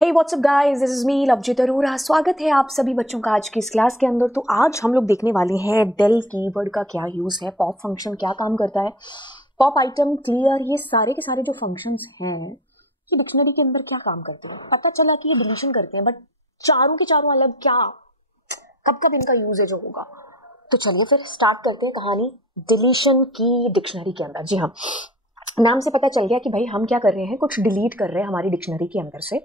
Hey what's up guys, this is me Lovejeet Arora. स्वागत है आप सभी बच्चों का आज की इस क्लास के अंदर। तो आज हम लोग देखने वाले हैं डेल कीवर्ड का क्या यूज है, पॉप फंक्शन क्या काम करता है, पॉप आइटम, क्लियर, ये सारे के सारे जो फंक्शंस हैं ये डिक्शनरी के अंदर क्या काम करते हैं। पता चला कि ये डिलीशन करते हैं, बट चारों के चारों अलग क्या, कब कब इनका यूज है जो होगा। तो चलिए फिर स्टार्ट करते हैं कहानी डिलीशन की डिक्शनरी के अंदर। जी हाँ, नाम से पता चल गया कि भाई हम क्या कर रहे हैं, कुछ डिलीट कर रहे हैं हमारी डिक्शनरी के अंदर से।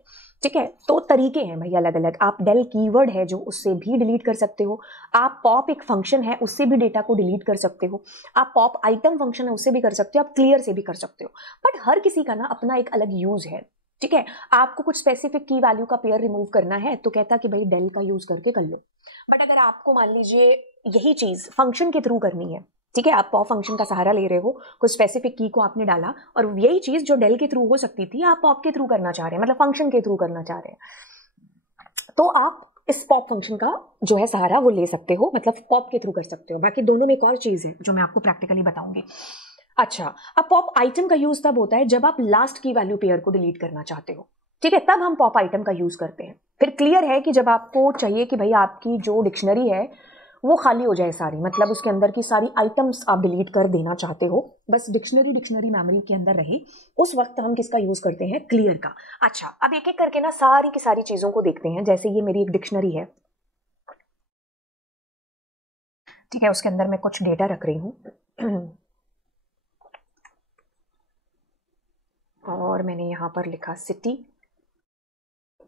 ठीक है, तो तरीके हैं भाई अलग अलग। आप डेल कीवर्ड है जो, उससे भी डिलीट कर सकते हो। आप पॉप एक फंक्शन है उससे भी डेटा को डिलीट कर सकते हो। आप पॉप आइटम फंक्शन है उससे भी कर सकते हो। आप क्लियर से भी कर सकते हो। बट हर किसी का ना अपना एक अलग यूज है। ठीक है, आपको कुछ स्पेसिफिक की वैल्यू का पेयर रिमूव करना है तो कहता कि भाई डेल का यूज करके कर लो। बट अगर आपको मान लीजिए यही चीज फंक्शन के थ्रू करनी है, ठीक है, आप पॉप फंक्शन का सहारा ले रहे हो, कुछ स्पेसिफिक की को आपने डाला और यही चीज जो डेल के थ्रू हो सकती थी आप पॉप के थ्रू करना चाह रहे हैं, मतलब फंक्शन के थ्रू करना चाह रहे हैं, तो आप इस पॉप फंक्शन का जो है सहारा वो ले सकते हो, मतलब पॉप के थ्रू कर सकते हो। बाकी दोनों में एक और चीज है जो मैं आपको प्रैक्टिकली बताऊंगी। अच्छा, अब पॉप आइटम का यूज तब होता है जब आप लास्ट की वैल्यू पेयर को डिलीट करना चाहते हो। ठीक है, तब हम पॉप आइटम का यूज करते हैं। फिर क्लियर है कि जब आपको चाहिए कि भाई आपकी जो डिक्शनरी है वो खाली हो जाए सारी, मतलब उसके अंदर की सारी आइटम्स आप डिलीट कर देना चाहते हो, बस डिक्शनरी मेमोरी के अंदर रहे, उस वक्त हम किसका यूज करते हैं, क्लियर का। अच्छा, अब एक एक करके ना सारी की सारी चीजों को देखते हैं। जैसे ये मेरी एक डिक्शनरी है, ठीक है, उसके अंदर मैं कुछ डेटा रख रही हूं और मैंने यहां पर लिखा सिटी।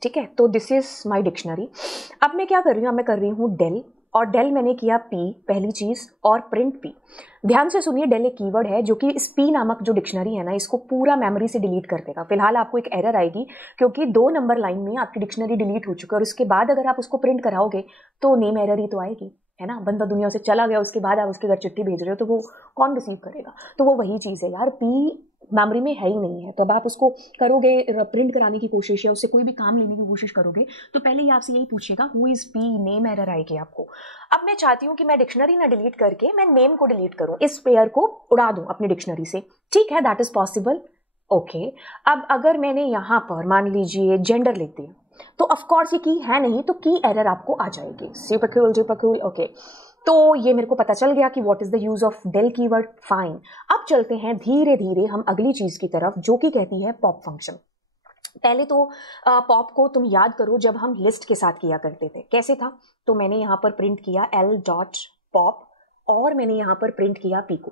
ठीक है, तो दिस इज माय डिक्शनरी। अब मैं क्या कर रही हूं, अब मैं कर रही हूं डेल, और डेल मैंने किया पी पहली चीज, और प्रिंट पी। ध्यान से सुनिए, डेल एक कीवर्ड है जो कि इस पी नामक जो डिक्शनरी है ना, इसको पूरा मेमोरी से डिलीट कर देगा। फिलहाल आपको एक एरर आएगी क्योंकि 2 नंबर लाइन में आपकी डिक्शनरी डिलीट हो चुकी है, और उसके बाद अगर आप उसको प्रिंट कराओगे तो नेम एरर ही तो आएगी, है ना। बंदा दुनिया से चला गया, उसके बाद आप उसके घर चिट्ठी भेज रहे हो तो वो कौन रिसीव करेगा। तो वो वही चीज है यार, पी मेमोरी में है ही नहीं है, तो अब आप उसको करोगे प्रिंट कराने की कोशिश या उससे कोई भी काम लेने की कोशिश करोगे तो पहले ही आपसे यही पूछेगा who is P, name error आएगी आपको। अब मैं चाहती हूं कि मैं डिक्शनरी ना डिलीट करके मैं नेम को डिलीट करूं, इस पेयर को उड़ा दूं अपनी डिक्शनरी से। ठीक है, दैट इज पॉसिबल। ओके, अब अगर मैंने यहां पर मान लीजिए जेंडर लिख दिया तो ऑफकोर्स ये की है नहीं, तो की एरर आपको आ जाएगी। सुपरकूल। ओके, तो ये मेरे को पता चल गया कि what is the use of del keyword. Fine, अब चलते हैं धीरे धीरे हम अगली चीज की तरफ जो कि कहती है पॉप फंक्शन। पहले तो पॉप को तुम याद करो जब हम लिस्ट के साथ किया करते थे कैसे था। तो मैंने यहां पर प्रिंट किया एल डॉट पॉप और मैंने यहां पर प्रिंट किया पी को।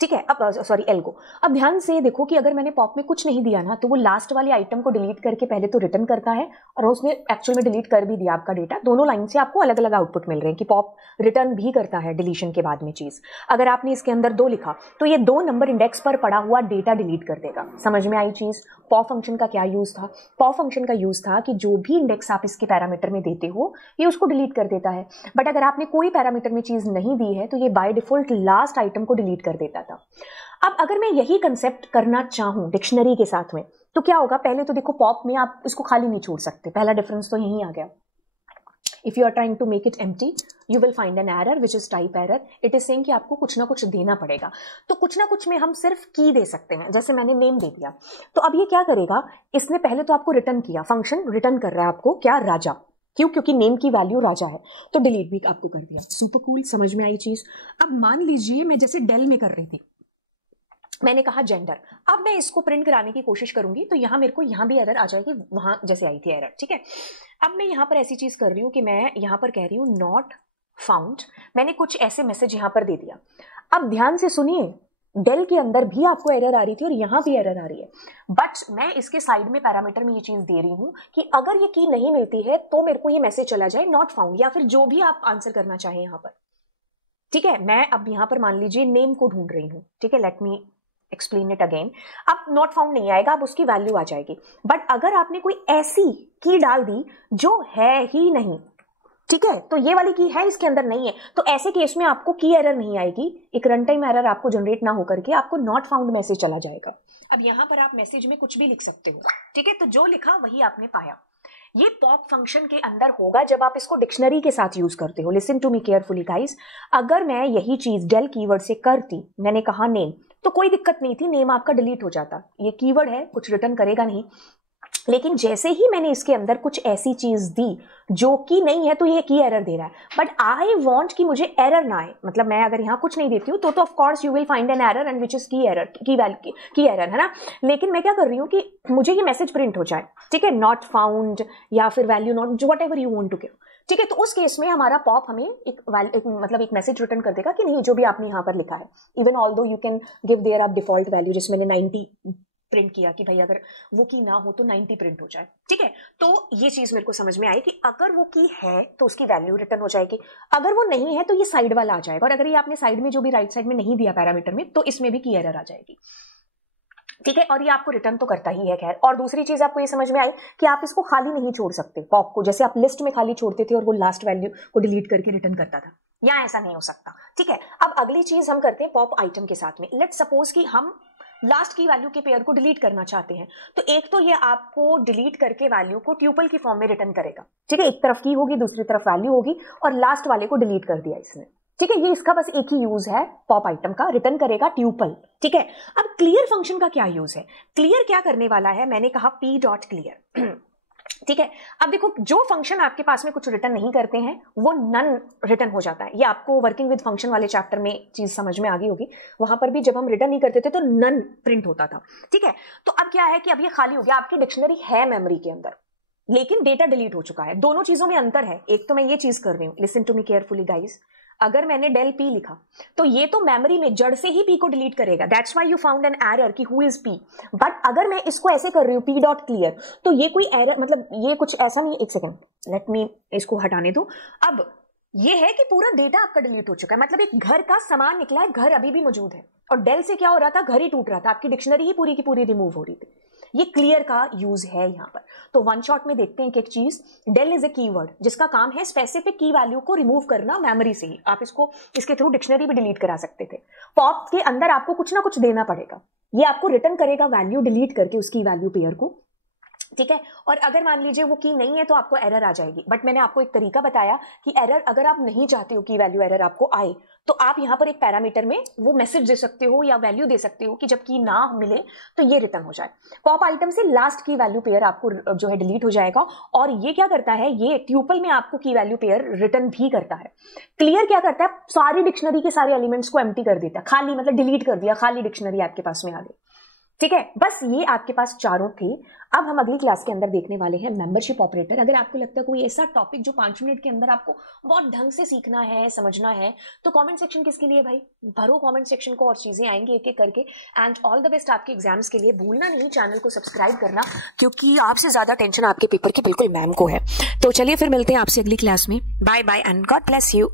ठीक है, अब सॉरी एल को। अब ध्यान से देखो कि अगर मैंने पॉप में कुछ नहीं दिया ना तो वो लास्ट वाली आइटम को डिलीट करके पहले तो रिटर्न करता है, और उसने एक्चुअल में डिलीट कर भी दिया आपका डेटा। दोनों लाइन से आपको अलग अलग आउटपुट मिल रहे हैं कि पॉप रिटर्न भी करता है डिलीशन के बाद में चीज। अगर आपने इसके अंदर 2 लिखा तो ये 2 नंबर इंडेक्स पर पड़ा हुआ डेटा डिलीट कर देगा। समझ में आई चीज। पॉप फंक्शन का क्या यूज था, पॉप फंक्शन का यूज था कि जो भी इंडेक्स आप इसके पैरामीटर में देते हो ये उसको डिलीट कर देता है। बट अगर आपने कोई पैरामीटर में चीज नहीं दी है तो ये बाय डिफॉल्ट लास्ट आइटम को डिलीट कर देता था। अब अगर मैं यही कंसेप्ट करना चाहूं डिक्शनरी के साथ में तो क्या होगा। पहले तो देखो पॉप में आप इसको खाली नहीं छोड़ सकते, पहला डिफरेंस तो यही आ गया। If you are trying to make it empty, you will find an error which is type error. It is saying कि आपको कुछ ना कुछ देना पड़ेगा। तो कुछ ना कुछ में हम सिर्फ की दे सकते हैं, जैसे मैंने नेम दे दिया। तो अब ये क्या करेगा, इसने पहले तो आपको रिटर्न किया, फंक्शन रिटर्न कर रहा है आपको क्या, राजा। क्यों, क्योंकि नेम की वैल्यू राजा है, तो डिलीट भी आपको कर दिया। सुपर कूल, समझ में आई चीज। अब मान लीजिए मैं जैसे डेल में कर रही थी, मैंने कहा जेंडर। अब मैं इसको प्रिंट कराने की कोशिश करूंगी तो यहां मेरे को यहां भी एरर आ जाएगी, वहां जैसे आई थी एरर। ठीक है, अब मैं यहां पर ऐसी चीज कर रही हूं कि मैं यहां पर कह रही हूं नॉट फाउंड। मैंने कुछ ऐसे मैसेज यहां पर दे दिया। अब ध्यान से सुनिए, डेल के अंदर भी आपको एरर आ रही थी और यहां भी एरर आ रही है, बट मैं इसके साइड में पैरामीटर में ये चीज दे रही हूं कि अगर ये की नहीं मिलती है तो मेरे को ये मैसेज चला जाए नॉट फाउंड, या फिर जो भी आप आंसर करना चाहें यहां पर। ठीक है, मैं अब यहां पर मान लीजिए नेम को ढूंढ रही हूं। ठीक है, let me explain it again. अब नॉट फाउंड नहीं आएगा, अब उसकी वैल्यू आ जाएगी। बट अगर आपने कोई ऐसी की डाल दी जो है ही नहीं, ठीक है, तो ये वाली की है इसके अंदर नहीं है, तो ऐसे केस में आपको की एरर नहीं आएगी, एक रन टाइम एरर आपको जनरेट ना होकर के आपको नॉट फाउंड मैसेज चला जाएगा। अब यहां पर आप मैसेज में कुछ भी लिख सकते हो। ठीक है, तो जो लिखा वही आपने पाया। ये पॉप फंक्शन के अंदर होगा जब आप इसको डिक्शनरी के साथ यूज करते हो। Listen to me carefully guys. अगर मैं यही चीज डेल कीवर्ड से करती, मैंने कहा नेम, तो कोई दिक्कत नहीं थी, नेम आपका डिलीट हो जाता। ये कीवर्ड है, कुछ रिटर्न करेगा नहीं, लेकिन जैसे ही मैंने इसके अंदर कुछ ऐसी चीज दी जो कि नहीं है तो ये की एरर दे रहा है, बट आई वांट कि मुझे एरर ना आए। मतलब मैं अगर यहाँ कुछ नहीं देती हूँ तो of course you will find an error and which is की एरर, की एरर है ना। लेकिन मैं क्या कर रही हूँ कि मुझे ये मैसेज प्रिंट हो जाए, ठीक है, नॉट फाउंड या फिर वैल्यू नॉट, जो whatever you want to give, ठीक है। तो उस केस में हमारा पॉप हमें एक मैसेज रिटर्न कर देगा कि नहीं, जो भी आपने यहाँ पर लिखा है, even although you can give their up default value, जिसमें मैंने 90 प्रिंट किया कि भाई अगर वो की ना हो तो 90 प्रिंट हो जाए, ठीक है। तो ये चीज मेरे को समझ में आई कि अगर वो की है तो उसकी वैल्यू रिटर्न हो जाएगी, अगर वो नहीं है तो ये साइड वाला आ जाएगा, और अगर ये आपने साइड में जो भी राइट साइड में नहीं दिया पैरामीटर में, तो इसमें भी की एरर आ जाएगी, ठीक है। और ये आपको रिटर्न तो करता ही है। खैर, और दूसरी चीज आपको ये समझ में आई कि आप इसको खाली नहीं छोड़ सकते पॉप को, जैसे आप लिस्ट में खाली छोड़ते थे और वो लास्ट वैल्यू को डिलीट करके रिटर्न करता था, या ऐसा नहीं हो सकता, ठीक है। अब अगली चीज हम करते हैं पॉप आइटम के साथ में। लेट्स सपोज कि हम लास्ट की वैल्यू के पेयर को डिलीट करना चाहते हैं, तो एक तो ये आपको डिलीट करके वैल्यू को ट्यूपल की फॉर्म में रिटर्न करेगा, ठीक है। एक तरफ की होगी, दूसरी तरफ वैल्यू होगी, और लास्ट वाले को डिलीट कर दिया इसने, ठीक है। ये इसका बस एक ही यूज है पॉप आइटम का, रिटर्न करेगा ट्यूपल, ठीक है। अब क्लियर फंक्शन का क्या यूज है? क्लियर क्या करने वाला है? मैंने कहा पी डॉट क्लियर, ठीक है। अब देखो, जो फंक्शन आपके पास में कुछ रिटर्न नहीं करते हैं वो नन रिटर्न हो जाता है। ये आपको वर्किंग विद फंक्शन वाले चैप्टर में चीज समझ में आ गई होगी, वहां पर भी जब हम रिटर्न नहीं करते थे तो नन प्रिंट होता था, ठीक है। तो अब क्या है कि अब ये खाली हो गया, आपकी डिक्शनरी है मेमोरी के अंदर, लेकिन डेटा डिलीट हो चुका है। दोनों चीजों में अंतर है। एक तो मैं ये चीज कर रही हूं, listen to me carefully guys, अगर मैंने डेल पी लिखा तो ये तो मेमोरी में जड़ से ही पी को डिलीट करेगा, that's why you found an error कि हु इज पी। बट अगर मैं इसको ऐसे कर रही हूँ पी डॉट क्लियर, तो ये कोई एरर, मतलब ये कुछ ऐसा नहीं। एक सेकेंड, लेट मी इसको हटाने दो। अब ये है कि पूरा डेटा आपका डिलीट हो चुका है, मतलब एक घर का सामान निकला है, घर अभी भी मौजूद है, और डेल से क्या हो रहा था, घर ही टूट रहा था, आपकी डिक्शनरी ही पूरी की पूरी रिमूव हो रही थी। ये क्लियर का यूज है यहाँ पर। तो वन शॉट में देखते हैं कि एक चीज, डेल इज ए कीवर्ड जिसका काम है स्पेसिफिक की वैल्यू को रिमूव करना मेमोरी से ही। आप इसको इसके थ्रू डिक्शनरी भी डिलीट करा सकते थे। पॉप के अंदर आपको कुछ ना कुछ देना पड़ेगा, ये आपको रिटर्न करेगा वैल्यू डिलीट करके उसकी वैल्यू पेयर को, ठीक है। और अगर मान लीजिए वो की नहीं है तो आपको एरर आ जाएगी। बट मैंने आपको एक तरीका बताया कि एरर, अगर आप नहीं चाहते हो कि वैल्यू एरर आपको आए, तो आप यहां पर एक पैरामीटर में वो मैसेज दे सकते हो या वैल्यू दे सकते हो कि जब की ना मिले तो ये रिटर्न हो जाए। पॉप आइटम से लास्ट की वैल्यू पेयर आपको जो है डिलीट हो जाएगा, और ये क्या करता है, ये ट्यूपल में आपको की वैल्यू पेयर रिटर्न भी करता है। क्लियर क्या करता है, सारी डिक्शनरी के सारे एलिमेंट्स को एम्प्टी कर देता है, खाली मतलब डिलीट कर दिया, खाली डिक्शनरी आपके पास में आ गई, ठीक है। बस ये आपके पास चारों थे। अब हम अगली क्लास के अंदर देखने वाले हैं मेंबरशिप ऑपरेटर। अगर आपको लगता है कोई ऐसा टॉपिक जो 5 मिनट के अंदर आपको बहुत ढंग से सीखना है, समझना है, तो कमेंट सेक्शन किसके लिए भाई, भरो कमेंट सेक्शन को और चीजें आएंगी एक एक करके। एंड ऑल द बेस्ट आपके एग्जाम्स के लिए। भूलना नहीं चैनल को सब्सक्राइब करना, क्योंकि आपसे ज्यादा टेंशन आपके पेपर की बिल्कुल मैम को है। तो चलिए फिर मिलते हैं आपसे अगली क्लास में। Bye bye and God bless you.